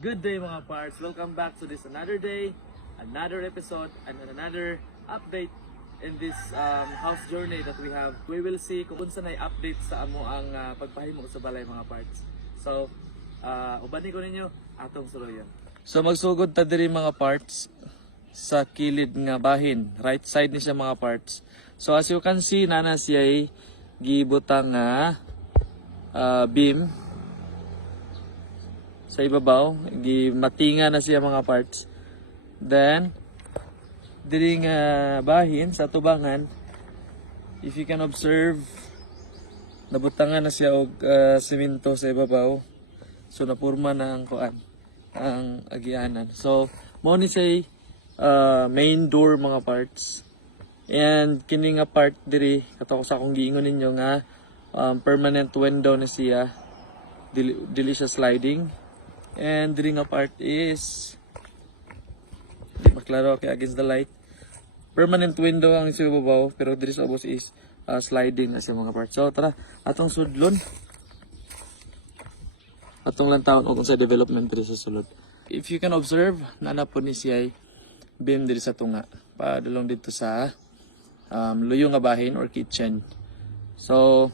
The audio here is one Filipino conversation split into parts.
Good day mga parts. Welcome back to this another day, another episode, and another update in this house journey that we have. We will see kung unsa nay update sa amo ang pagpahimo sa balay mga parts. So, ubani ko ninyo atong suluyan. So magsugod ta diri mga parts sa kilid nga bahin, right side ni siya mga parts. So as you can see, nana siya gibutang nga beam sa ibabaw, gimatinga na siya mga parts. Then diri nga bahin sa tubangan, if you can observe, nabutangan na siya og semento sa ibabaw. So napurma na ang kuan, ang agianan. So mo ni say main door mga parts. And kini nga part diri kato sa akong giingon ninyo nga permanent window na siya, dili siya sliding. And diri nga part is di maklaro kay against the light. Permanent window ang isa babaw, pero diri sa ubos is sliding na siya mga parts. So tara atong sudlon. Atong lang taon kung sa development diri sa sulod. If you can observe, nana po ni siya beam diri sa tunga. Padulong dito sa luyo nga bahin or kitchen. So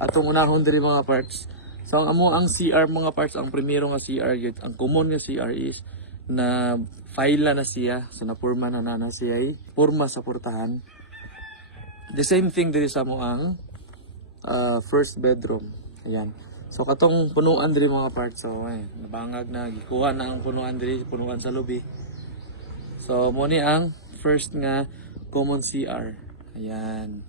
atong unahon diri mga parts. So ang CR mga parts, ang primero nga CR yun, ang common nga CR is na file na siya, so napurma na siya, purma sa portahan. The same thing diri sa mo ang first bedroom. Ayan. So katong punuan diri mga parts, so nabangag na gikuha na ang punuan diri, punuan sa lobby. So mo ni ang first nga common CR. Ayan.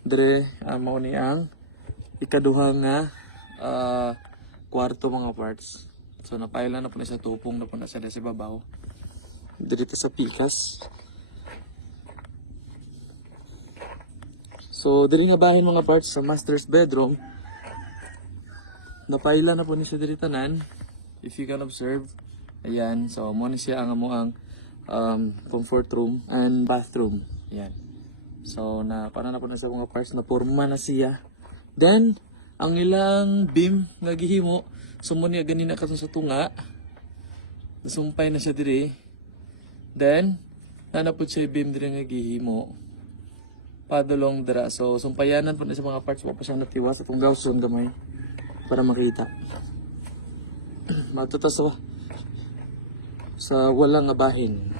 Diri mo ni ang ikaduha nga kwarto mga parts. So napailan na po na sa tupong na po na sa babaw. Dito sa pikas. So diri nga bahin mga parts sa master's bedroom. Napailan na po ni siya diri tanan. If you can observe. Ayan. So mo ni siya ang amuang comfort room and bathroom. Ayan. So na na po na sa mga parts na porma na siya. Then, ang ilang beam nga gihimo, sumuni ganina katon sa tunga. Nasumpay na siya diri. Then, nanapod siya beam diri nga gihimo. Padulong dira. So, sumpayanan po na sa mga parts, wa pa siya natiwas atong gawson gamay para makita. Matuta sa walang abahin.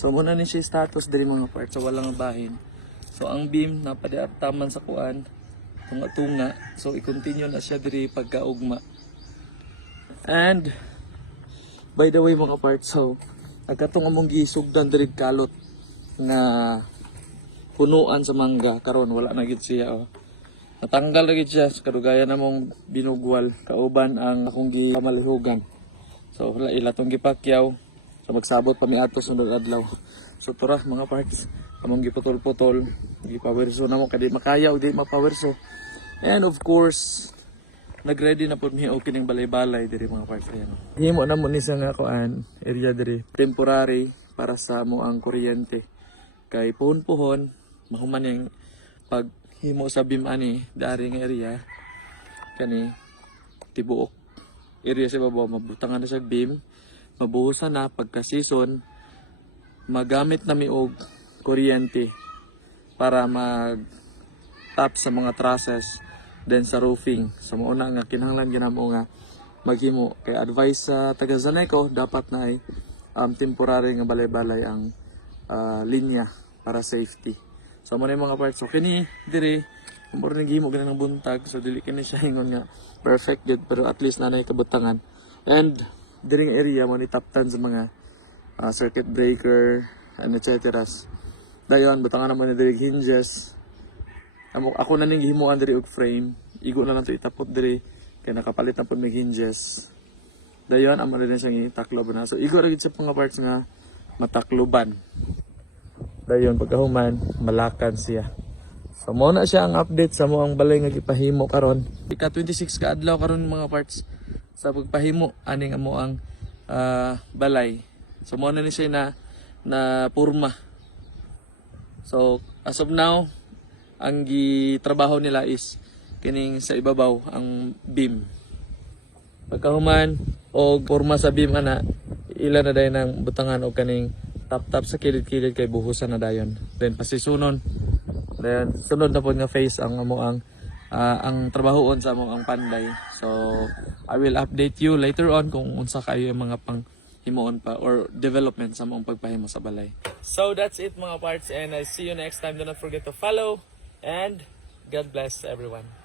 So muna ni siya status diri mga parts sa walang bahin. So ang beam napadiaptaman sa kuan, tunga-tunga. So i-continue na siya diri pagkaugma. And by the way mga parts, so agkatong among gisugdan diri kalot nga punuan sa mangga karon wala na gid siya oh. Natanggal na gid siya sa kadugayan namong binugwal kauban ang akong gikamalihugan. So wala ilatong gipakyaw. So magsabot pa mi ato sunod adlaw. So tura mga parts, among giputol-putol, gipawerso na mo kadi makaya og di mapawerso. And of course, nagready na pud mi og kining balay-balay diri mga parts ayan. Himo na mo ni sa nga kuan area diri, temporary para sa mo ang kuryente. Kay puhon-puhon mahuman yang paghimo sa beam ani dari nga area kani tibuok area sa babaw mabutangan na sa beam. Mabuhusan na pagka season, magamit na mi og kuryente para mag tap sa mga trusses, then sa roofing. So mauna nga kinahanglan ginamo nga maghimo kay advice sa taga Zaneco dapat na ay temporary nga balay-balay ang linya para safety. So mo na mga parts. So kini diri mo rin gihimo ganang buntag, so dili kini siya ingon nga perfect good, pero at least nanay kabutangan. And diri nga area mo ni taptan sa mga circuit breaker and etc. Dayon butangan naman ni diri hinges. Ako na ning gihimuan diri og frame. Igo na lang to itapot diri kay nakapalit na pud mig hinges. Dayon amo na din siyang itaklob na. So igo ra gid sa mga parts nga matakloban. Dayon pagkahuman malakan siya. So mo na siya ang update sa mo ang balay nga gipahimo karon. Ika 26 ka adlaw karon mga parts sa pagpahimo aning amo ang balay. So mo na ni siya na na purma. So as of now, ang gitrabaho nila is kining sa ibabaw ang beam. Pagkahuman og purma sa beam ana, ila na dayon ang butangan og kaning tap sa kilid-kilid kay buhusan na dayon. Then pasisunon. Then sunod na pod nga phase ang amo ang trabahoon sa amo ang panday. So I will update you later on kung unsa kayo ang mga pang himuon pa or development sa mong pagpahimo sa balay. So that's it mga parts, and I see you next time. Do not forget to follow, and God bless everyone.